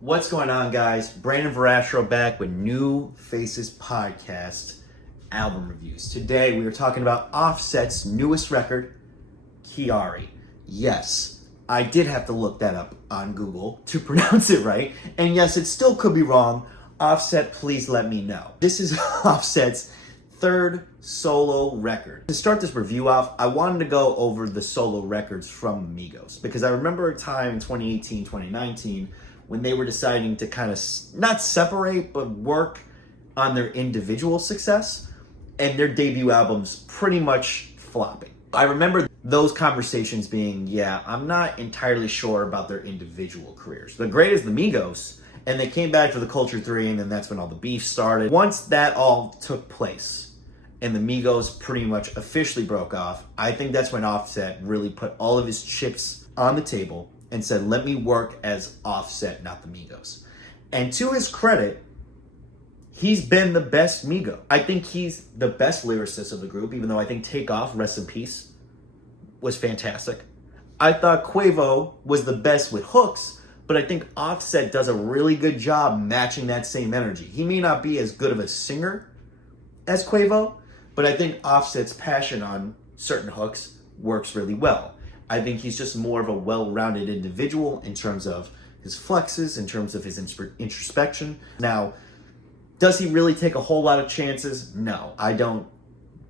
What's going on, guys? Brandon Verastro back with New Faces Podcast album reviews. Today we are talking about Offset's newest record, Kiari. Yes, I did have to look that up on Google to pronounce it right. And yes, it still could be wrong. Offset, please let me know. This is Offset's third solo record. To start this review off, I wanted to go over the solo records from Migos because I remember a time in 2018, 2019 when they were deciding to kind of not separate, but work on their individual success, and their debut albums pretty much flopping. I remember those conversations being, yeah, I'm not entirely sure about their individual careers. The great is the Migos, and they came back for the Culture 3, and then that's when all the beef started. Once that all took place, and the Migos pretty much officially broke off, I think that's when Offset really put all of his chips on the table and said, let me work as Offset, not the Migos. And to his credit, he's been the best Migo. I think he's the best lyricist of the group, even though I think Takeoff, rest in peace, was fantastic. I thought Quavo was the best with hooks, but I think Offset does a really good job matching that same energy. He may not be as good of a singer as Quavo, but I think Offset's passion on certain hooks works really well. I think he's just more of a well-rounded individual in terms of his flexes, in terms of his introspection. Now, does he really take a whole lot of chances? No, I don't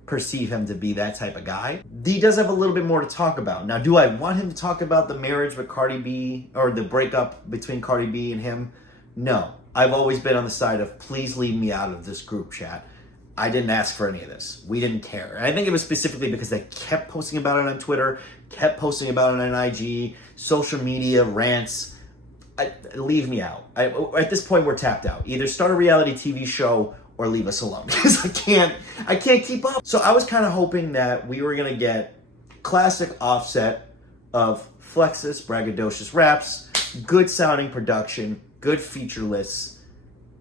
perceive him to be that type of guy. He does have a little bit more to talk about. Now, do I want him to talk about the marriage with Cardi B or the breakup between Cardi B and him? No. I've always been on the side of please leave me out of this group chat. I didn't ask for any of this. We didn't care. And I think it was specifically because they kept posting about it on Twitter, kept posting about it on IG, social media, rants. Leave me out. At this point, we're tapped out. Either start a reality TV show or leave us alone because I can't keep up. So I was kind of hoping that we were going to get classic Offset of flexes, braggadocious raps, good sounding production, good feature lists,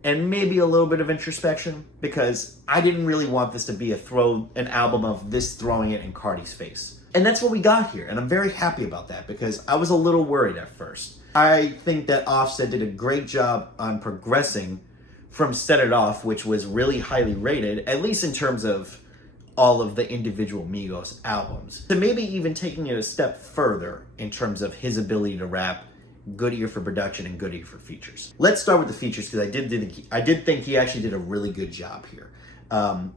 and maybe a little bit of introspection, because I didn't really want this to be an album of this throwing it in Cardi's face. And that's what we got here, and I'm very happy about that, because I was a little worried at first. I think that Offset did a great job on progressing from Set It Off, which was really highly rated, at least in terms of all of the individual Migos albums, to maybe even taking it a step further in terms of his ability to rap, good ear for production, and good ear for features. Let's start with the features, because I did think he actually did a really good job here.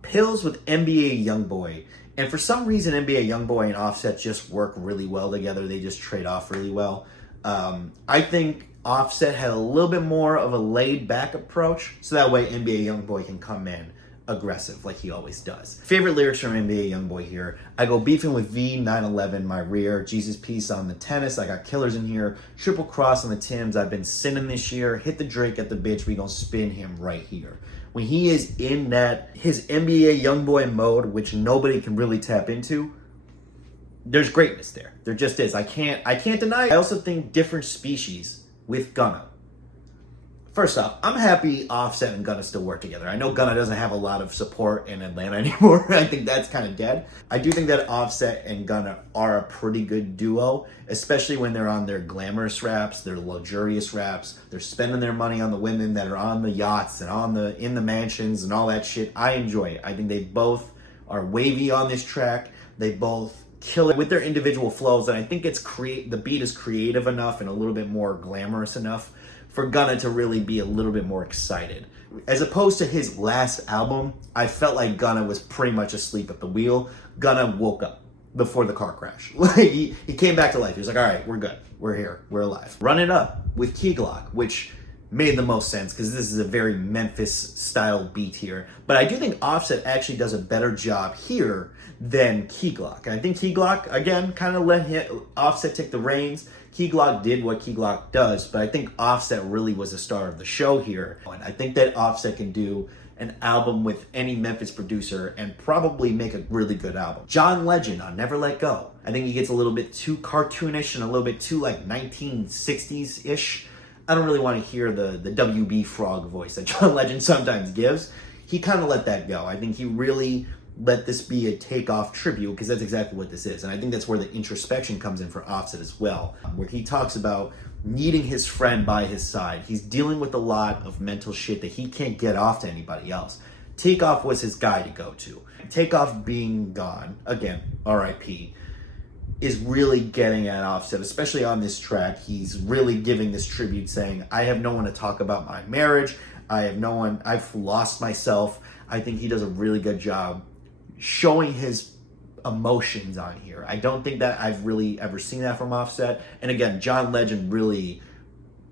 Pills with NBA Youngboy, and for some reason NBA Youngboy and Offset just work really well together. They just trade off really well. I think Offset had a little bit more of a laid back approach, so that way NBA Youngboy can come in aggressive like he always does. Favorite lyrics from NBA Youngboy here: I go beefing with V, 9/11 my rear, Jesus piece on the tennis, I got killers in here, triple cross on the Timbs, I've been sinning this year, hit the Drake at the bitch, we gon' spin him right here. When he is in that his NBA Youngboy mode, which nobody can really tap into, there's greatness there. There just is. I can't deny it. I also think Different Species with Gunna. First off, I'm happy Offset and Gunna still work together. I know Gunna doesn't have a lot of support in Atlanta anymore. I think that's kind of dead. I do think that Offset and Gunna are a pretty good duo, especially when they're on their glamorous raps, their luxurious raps. They're spending their money on the women that are on the yachts and in the mansions and all that shit. I enjoy it. I think they both are wavy on this track. They both kill it with their individual flows, and I think the beat is creative enough and a little bit more glamorous enough for Gunna to really be a little bit more excited. As opposed to his last album, I felt like Gunna was pretty much asleep at the wheel. Gunna woke up before the car crash. He came back to life. He was like, all right, we're good. We're here. We're alive. Run It Up with Key Glock, which made the most sense because this is a very Memphis-style beat here. But I do think Offset actually does a better job here than Key Glock. And I think Key Glock, again, kind of let Offset take the reins. Key Glock did what Key Glock does, but I think Offset really was the star of the show here. And I think that Offset can do an album with any Memphis producer and probably make a really good album. John Legend on Never Let Go. I think he gets a little bit too cartoonish and a little bit too like 1960s-ish. I don't really want to hear the WB Frog voice that John Legend sometimes gives. He kind of let that go. I think he really let this be a Takeoff tribute, because that's exactly what this is. And I think that's where the introspection comes in for Offset as well, where he talks about needing his friend by his side. He's dealing with a lot of mental shit that he can't get off to anybody else. Takeoff was his guy to go to. Takeoff being gone, again, R.I.P., is really getting at Offset, especially on this track. He's really giving this tribute saying, I have no one to talk about my marriage. I have no one, I've lost myself. I think he does a really good job showing his emotions on here. I don't think that I've really ever seen that from Offset. And again, John Legend really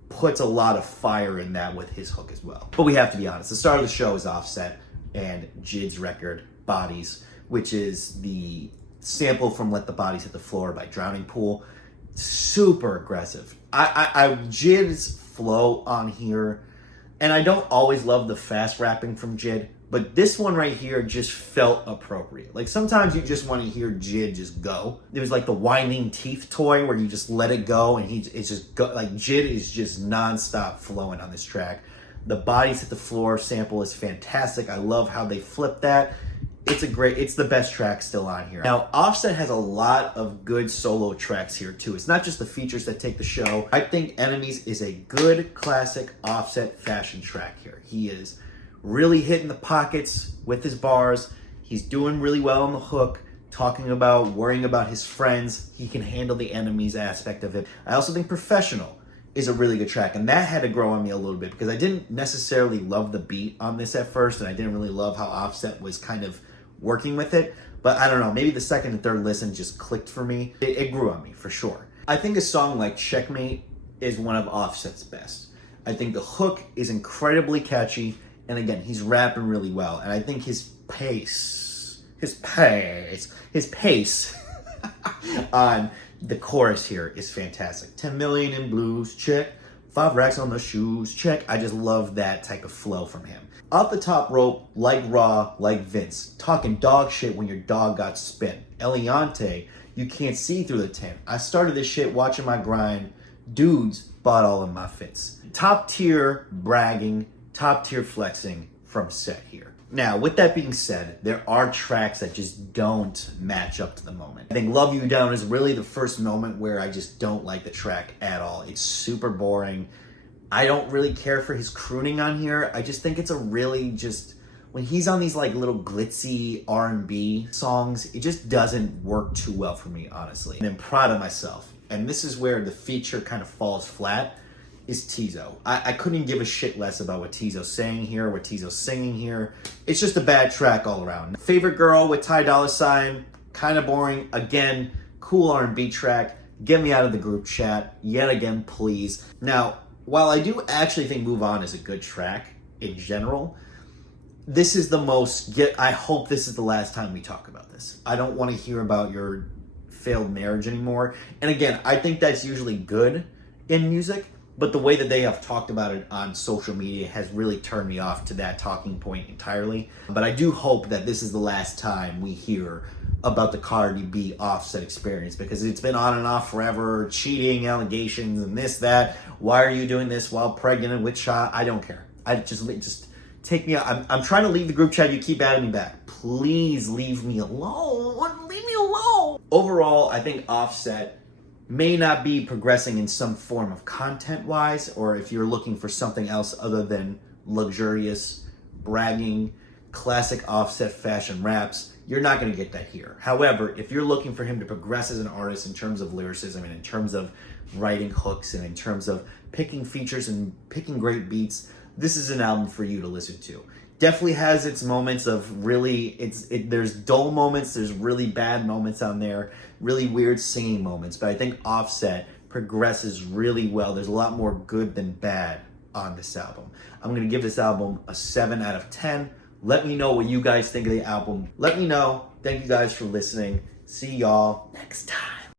puts a lot of fire in that with his hook as well. But we have to be honest, the star of the show is Offset and Jid's record, Bodies, which is the sample from Let the Bodies Hit the Floor by Drowning Pool. Super aggressive. Jid's flow on here, and I don't always love the fast rapping from Jid, but this one right here just felt appropriate. Like sometimes you just want to hear Jid just go. It was like the winding teeth toy where you just let it go, and it's just go, like Jid is just nonstop flowing on this track. The Bodies Hit the Floor sample is fantastic. I love how they flip that. It's the best track still on here. Now, Offset has a lot of good solo tracks here too. It's not just the features that take the show. I think Enemies is a good classic Offset fashion track here. He is really hitting the pockets with his bars. He's doing really well on the hook, talking about worrying about his friends. He can handle the Enemies aspect of it. I also think Professional is a really good track, and that had to grow on me a little bit because I didn't necessarily love the beat on this at first, and I didn't really love how Offset was kind of working with it, but I don't know, maybe the second and third listen just clicked for me. It grew on me for sure. I think a song like Checkmate is one of Offset's best. I think the hook is incredibly catchy, and again, he's rapping really well, and I think his pace on the chorus here is fantastic. 10 million in blues, check. 5 racks on the shoes, check. I just love that type of flow from him. Off the top rope, like Raw, like Vince. Talking dog shit when your dog got spit. Eliante, you can't see through the tent. I started this shit watching my grind. Dudes bought all of my fits. Top tier bragging, top tier flexing from Set here. Now, with that being said, there are tracks that just don't match up to the moment. I think Love You Down is really the first moment where I just don't like the track at all. It's super boring. I don't really care for his crooning on here. I just think it's a really just, when he's on these like little glitzy R&B songs, it just doesn't work too well for me, honestly. And then Prada Myself, and this is where the feature kind of falls flat, is Tizo. I couldn't give a shit less about what Tizo's saying here, what Tizo's singing here. It's just a bad track all around. Favorite Girl with Ty Dolla $ign, kind of boring. Again, cool R&B track. Get me out of the group chat, yet again, please. Now, while I do actually think Move On is a good track in general, this is the most, I hope this is the last time we talk about this. I don't want to hear about your failed marriage anymore. And again, I think that's usually good in music, but the way that they have talked about it on social media has really turned me off to that talking point entirely. But I do hope that this is the last time we hear about the Cardi B Offset experience, because it's been on and off forever, cheating allegations and this, that. Why are you doing this while pregnant and with child? I don't care. I just take me out. I'm trying to leave the group chat. You keep adding me back. Please leave me alone. Leave me alone. Overall, I think Offset may not be progressing in some form of content-wise, or if you're looking for something else other than luxurious, bragging, classic Offset fashion raps, you're not going to get that here. However, if you're looking for him to progress as an artist in terms of lyricism and in terms of writing hooks and in terms of picking features and picking great beats, this is an album for you to listen to. Definitely has its moments of really, there's dull moments, there's really bad moments on there, really weird singing moments, but I think Offset progresses really well. There's a lot more good than bad on this album. I'm going to give this album a 7 out of 10. Let me know what you guys think of the album. Let me know. Thank you guys for listening. See y'all next time.